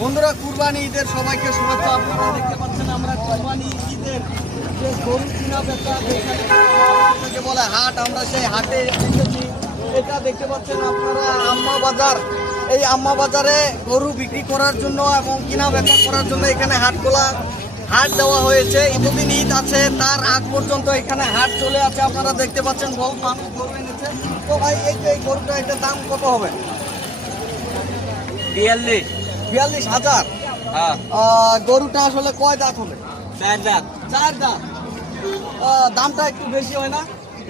বন্ধুরা, কুরবানি ঈদের সবাইকে শুভেচ্ছা। আপনারা দেখতে পাচ্ছেন আমরা কুরবানি ঈদের যে গরু কিনা বেচা যেখানে বলে হাট, আমরা সেই হাটে এসেছি। এটা দেখতে পাচ্ছেন আপনারা, আম্মা বাজার। এই আম্মা বাজারে গরু বিক্রি করার জন্য এবং কিনা বেচা করার জন্য এখানে হাটগুলা, হাট দেওয়া হয়েছে। ঈদুদ্দিন ঈদ আছে, তার আগ পর্যন্ত এখানে হাট চলে আছে। আপনারা দেখতে পাচ্ছেন, বহু মানুষ গরু এনেছে। তো ভাই, এই যে এই গরুটা, এটার দাম কত হবে? বিয়াল্লিশ। বিয়াল্লিশ হাজার। হ্যাঁ। গরুটা আসলে কয় দাঁত হবে? চার দাঁত। চার দাঁত। দামটা একটু বেশি হয় না?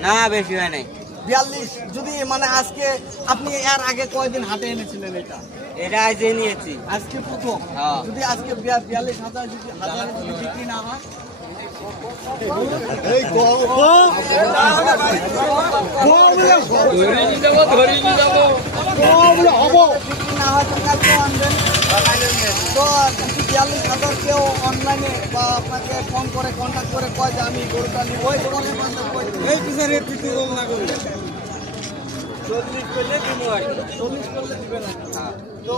না বেশি হয় নাই। বিয়াল্লিশ। যদি মানে আজকে আপনি এর আগে কয়দিন হাটে এনেছিলেন এটা? এটা আজকে নিয়েছি আজকে প্রথম। হ্যাঁ। যদি আজকে বিয়াল্লিশ হাজার যদি হাজার যদি বিক্রি না হয়? বিয়াল্লিশ হাজার কেউ অনলাইনে বা আপনাকে ফোন করে কন্ট্যাক্ট করে কয় যে আমি গরুটা নিব এই পিছনে রেট না করি চল্লিশ করলে কিনবো আর চল্লিশ করলে দিবে না। তো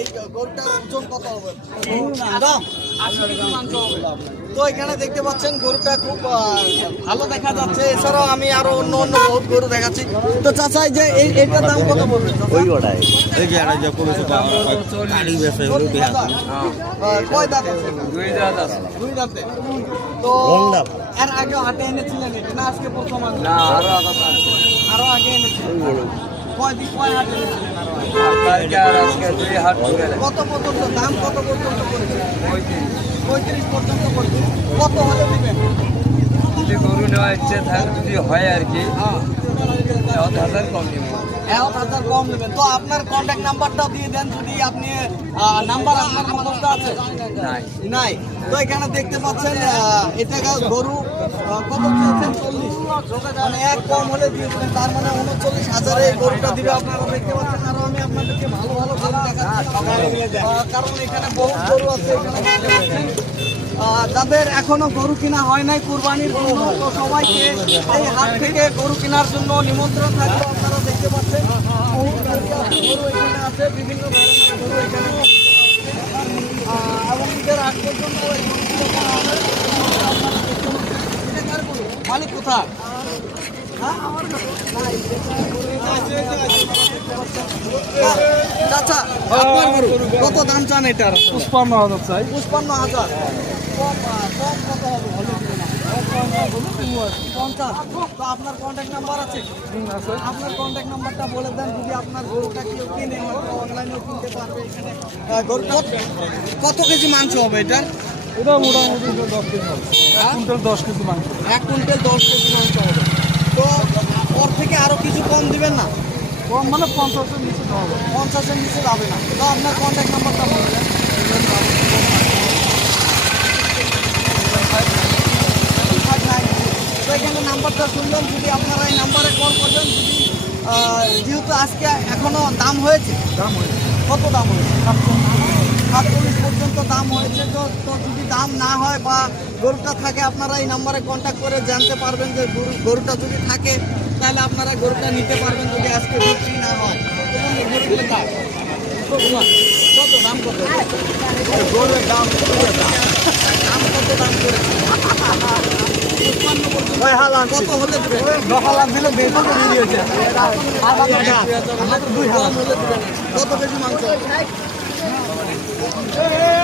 এই গরুটার ওজন কত হবে? তো এখানে দেখতে পাচ্ছেন গরুটা খুব ভালো দেখা যাচ্ছে। এছাড়াও আমি আরও অন্য অন্য বহুত গরু দেখাচ্ছি। তো চাচা এই যে এই এটার দাম কত পড়বে? ওই ওটাই এই যে একটা যে করেছে বেসে হলো বিয়া কয় দাঁত আছে? দুই দাঁত আছে। দুই দাঁতে। তো রং দাঁত। এর আগে হাটে এনেছিলেন এটা? না আজকে প্রথম না আরও আরও আগে আরও আগে? দেয় কত পর্যন্ত? দাম কত পর্যন্ত পঁয়ত্রিশ পঁয়ত্রিশ পর্যন্ত কত হলে দিবেন যদি গরু নেওয়া ইচ্ছে থাকে যদি হয় আর কি হ্যাঁ। হাজার কম নিব। এক হাজার কম নেবেন। তো আপনার কন্ট্যাক্ট নাম্বারটা দিয়ে দেন যদি আপনি নাম্বার আপনার মুখস্থ আছে। নাই। তো এখানে দেখতে পাচ্ছেন এটা গরু কত চল্লিশ। মানে এক কম হলে দিয়ে তার মানে উনচল্লিশ হাজারে এই গরুটা দিবে আপনারা দেখতে পাচ্ছেন আরও আমি আপনাদেরকে ভালো ভালো গরু দেখাচ্ছি। কারণ এখানে বহু গরু আছে এখানে যাদের এখনও গরু কিনা হয় নাই কুরবানির জন্য তো সবাইকে এই হাট থেকে গরু কেনার জন্য নিমন্ত্রণ থাকবে আপনারা দেখতে পাচ্ছেন। বহু গরু এখানে আছে বিভিন্ন ধরনের গরু এখানে এবং ঈদের আগ পর্যন্ত আপনারা দেখতে পাচ্ছেন। এটা কার গরু? মালিক কোথায়? হ্যাঁ? না, এটা চাচা আপনার গরু কত দাম চান এটার? পুষ্পান্ন হাজার চাই। পুষ্পান্ন হাজার? কম আহ, কম কত হবে হলে দিবে না পঞ্চাশ। তো আপনার কন্ট্যাক্ট নাম্বার আছে? আপনার কন্ট্যাক্ট নাম্বারটা বলে দেন যদি আপনার গরুটা কেউ কিনে হয়তো অনলাইনেও কিনতে পারবে এখানে। আহ, গরু কত- কত কেজি মাংস হবে এটা এটা মোটামুটি দশ কেজি হবে হ্যাঁ? কুইন্টাল দশ কেজি মাংস। এক কুইন্টাল দশ কেজি মাংস হবে। তো ওর থেকে আরও কিছু কম দিবেন না? কম মানে পঞ্চাশের নিচে হবে। পঞ্চাশের নিচে যাবে না। তো আপনার কন্ট্যাক্ট নাম্বারটা বলে দেন। তো এখানে নাম্বারটা শুনলেন যদি আপনারা এই নাম্বারে কল করবেন যদি যেহেতু আজকে এখনও দাম হয়েছে দাম হয়েছে। কত দাম হয়েছে? সাতচল্লিশ পর্যন্ত দাম হয়েছে, তো তো যদি দাম না হয় বা গরুটা থাকে, আপনারা এই নাম্বারে কন্ট্যাক্ট করে জানতে পারবেন যে গরু গরুটা যদি থাকে, তাহলে আপনারা গরুটা নিতে পারবেন যদি আজকে বিক্রি না হয়? কত দাম কত দাম কত দাম কত হলে দিলে। কত কেজি মাংস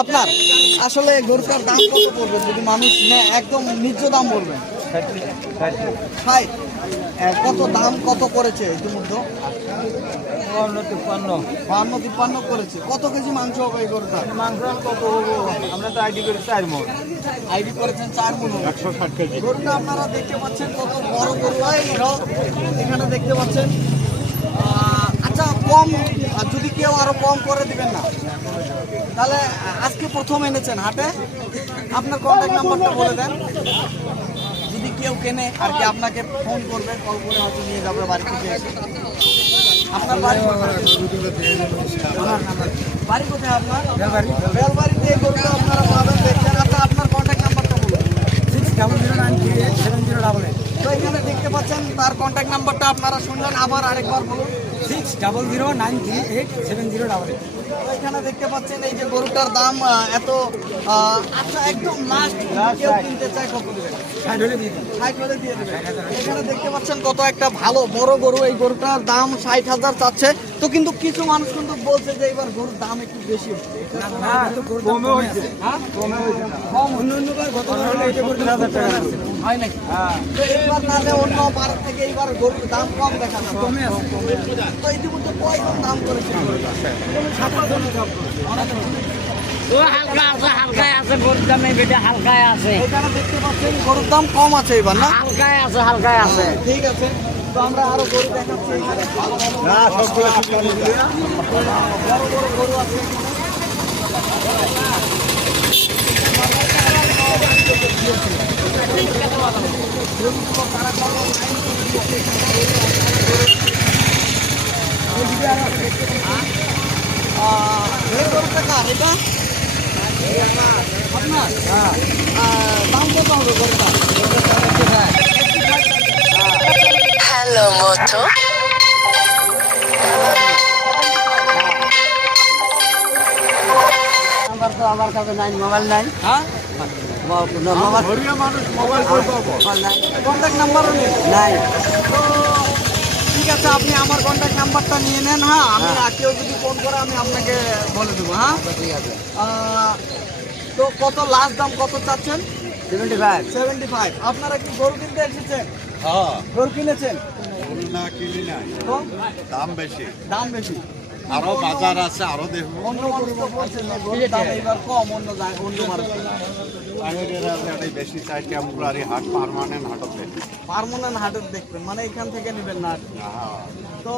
আপনার আসলে গরুটার দাম কত পড়বে যদি মানুষ নেয় একদম নিজ দাম বলবেন? ষাট। কত দাম কত করেছে ইতিমধ্যে? তিপ্পান্ন বাহান্ন তিপ্পান্ন করেছে। কত কেজি মাংস হবে এই গরুটা? মাংস কত হব? আমরা তো আইডি করি চার মন। আইডি করেছেন চার মন একশো ষাট কেজি। গরুটা আপনারা দেখতে পাচ্ছেন কত বড় গরু হয়। এখানে দেখতে পাচ্ছেন। আহ, কম আর যদি কেউ আরও কম করে দিবেন না। তাহলে আজকে প্রথম এনেছেন হাটে। আপনার কন্ট্যাক্ট নাম্বারটা বলে দেন। যদি কেউ কেনে আর কি আপনাকে ফোন করবে কল করে হয়তো নিয়ে যাবে বাড়ি থেকে আপনার বাড়ি কোথায়? বাড়ি কোথায় আপনার? বেলবাড়িতে আপনারা পাবেন। দেখছেন আচ্ছা আপনার কন্ট্যাক্ট নাম্বারটা বলুন। তো এখানে দেখতে পাচ্ছেন তার কন্ট্যাক্ট নাম্বারটা আপনারা শুনলেন। আবার আরেকবার বলুন। Six double zero nine three eight seven zero double eight এখানে দেখতে পাচ্ছেন এই যে গরুটার দাম এত আচ্ছা একদম লাস্ট কেউ কিনতে চায় কত দেবে ষাট হলে দিয়ে দিন ষাট হলে দিয়ে দেবে এখানে দেখতে পাচ্ছেন কত একটা ভালো বড় গরু এই গরুটার দাম ষাট হাজার চাচ্ছে। তো কিন্তু কিছু মানুষ কিন্তু বলছে যে এবার গরুর দাম একটু বেশি হচ্ছে। কমে হয়েছে। হ্যাঁ? কম অন্য হয় নাহলে অন্য বার থেকে গরুর দাম কম দেখা তো ইতিমধ্যে কয়জন দাম করেছে হালকা আছে হালকায় আছে গরুর দামে বেটা হালকায় আছে। এখানে দেখতে পাচ্ছেন গরুর দাম কম আছে এবার না? হালকায় আছে হালকায় আছে। ঠিক আছে। তো আমরা আরও গরু দেখাচ্ছি ভালো ভালো বড় বড় গরু। আছে এখানে। আহ, এই গরুটা কার এটা আপনার আহ, দাম কত হবে গরুটা আমার তো আমার কাছে নাই মোবাইল নাই। হ্যাঁ? কন্ট্যাক্ট নাম্বারও নেই। নাই। তো ঠিক আছে আপনি আমার কন্ট্যাক্ট নাম্বারটা নিয়ে নেন হ্যাঁ? আমি আর কেউ যদি ফোন করে আমি আপনাকে বলে দেবো হ্যাঁ? ঠিক আছে। তো কত লাস্ট দাম কত চাচ্ছেন? সেভেন্টি ফাইভ সেভেন্টি ফাইভ আপনারা কি গরু কিনতে এসেছেন? হ্যাঁ। গরু কিনেছেন? গরু কিনি নাই। দাম বেশি। দাম বেশি। আরও বাজার আছে আরও দেখব। অন্য দাম এবার কম অন্য অন্য এটাই বেশি চাই টেম্পোরারি হাট পারমানেন্ট হাটত বেশি পারমানেন্ট হাটের দেখবেন মানে এখান থেকে নেবেন না। হ্যাঁ। তো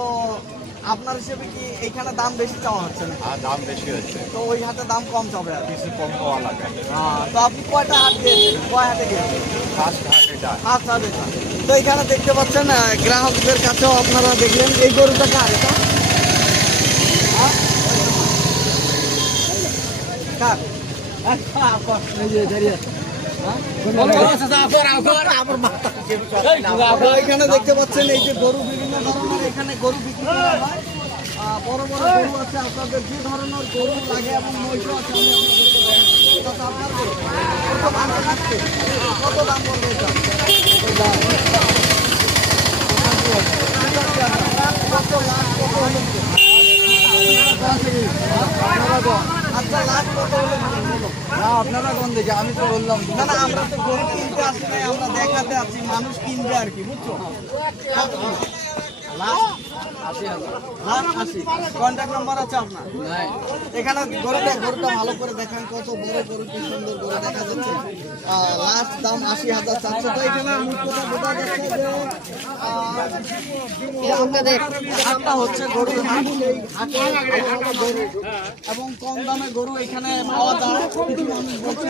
আপনার হিসেবে কি এইখানে দাম বেশি চাওয়া হচ্ছে না আর দাম বেশি হচ্ছে। তো ওই হাটে দাম কম চাবে আর। কিছু কম পাওয়া লাগে। হ্যাঁ, তো আপনি কয়টা হাট গিয়েছেন কয় হাটে গিয়েছেন ফার্স্ট হাট এটা। আচ্ছা আচ্ছা তো এখানে দেখতে পাচ্ছেন গ্রাহকদের কাছেও আপনারা দেখলেন, এই গরুটা কার এটা? এখানে দেখতে পাচ্ছেন, এই যে গরু বিভিন্ন ধরনের, এখানে গরু বিক্রি করা হয়। বড় বড় গরু আছে, আপনাদের যে ধরনের গরু লাগে এবং মহিষ আছে কত দাম কত লাখ কত না, আপনারা কোন দিকে? আমি তো বললাম। না না, আমরা তো গরু কিনতে আসি নাই, আমরা দেখাতে আসি, মানুষ কিনবে আর কি, বুঝছ? কন্ট্যাক্ট নাম্বার আছে আপনার? এখানে গরুটা গরুটা ভালো করে দেখেন কত বড় গরু কি সুন্দর গরু দেখা যাচ্ছে। লাস্ট দাম আশি হাজার চারশো। তো এখানে মুখ কথা বোঝা যাচ্ছে যে আপনাদের হাটটা হচ্ছে গরুর হাট। গরু এবং কম দামে গরু এখানে পাওয়া যায়। বলছে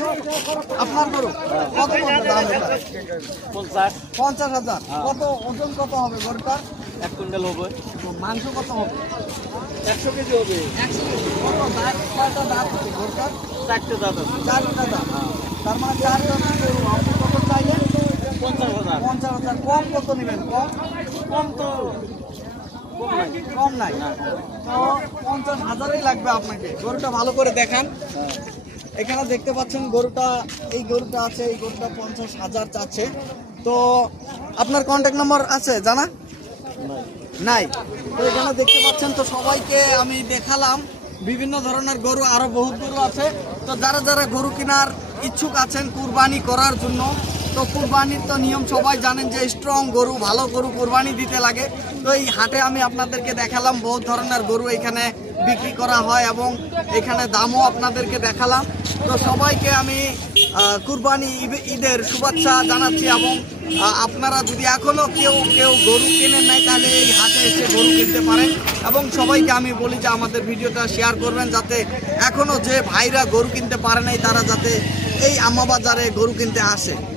আপনার গরু কত দাম পঞ্চাশ হাজার। কত ওজন কত হবে গরুটার? এক কুইন্টাল হবে। মাংস কত হবে? একশো কেজি হবে। একশো কেজি। কয়টা দাঁত আছে? গরুটার চারটে দাঁত আছে। চারটা দাঁত। তার মানে চার দাঁত আপনি কত চাইলেন? পঞ্চাশ হাজার। পঞ্চাশ হাজার। কম কত নেবেন? কম? কম তো। কম নাই। তো পঞ্চাশ হাজারই লাগবে আপনাকে। গরুটা ভালো করে দেখান। এখানে দেখতে পাচ্ছেন গরুটা এই গরুটা আছে এই গরুটা পঞ্চাশ হাজার চাচ্ছে। তো আপনার কন্ট্যাক্ট নম্বর আছে জানা? নাই। তো এখানে দেখতে পাচ্ছেন তো সবাইকে আমি দেখালাম। বিভিন্ন ধরনের গরু আরও বহু গরু আছে। তো যারা যারা গরু কেনার ইচ্ছুক আছেন কুরবানি করার জন্য, তো কুরবানির তো নিয়ম সবাই জানেন যে স্ট্রং গরু, ভালো গরু কুরবানি দিতে লাগে। তো এই হাটে আমি আপনাদেরকে দেখালাম বহু ধরনের গরু এখানে বিক্রি করা হয় এবং এখানে দামও আপনাদেরকে দেখালাম। তো সবাইকে আমি কুরবানি ঈদ- ঈদের শুভেচ্ছা জানাচ্ছি এবং আপনারা যদি এখনও কেউ কেউ গরু কেনেন নাই, তাহলে এই হাটে এসে গরু কিনতে পারেন। এবং সবাইকে আমি বলি যে আমাদের ভিডিওটা শেয়ার করবেন যাতে এখনও যে ভাইরা গরু কিনতে পারে নাই, তারা যাতে এই আমা বাজারে গরু কিনতে আসে।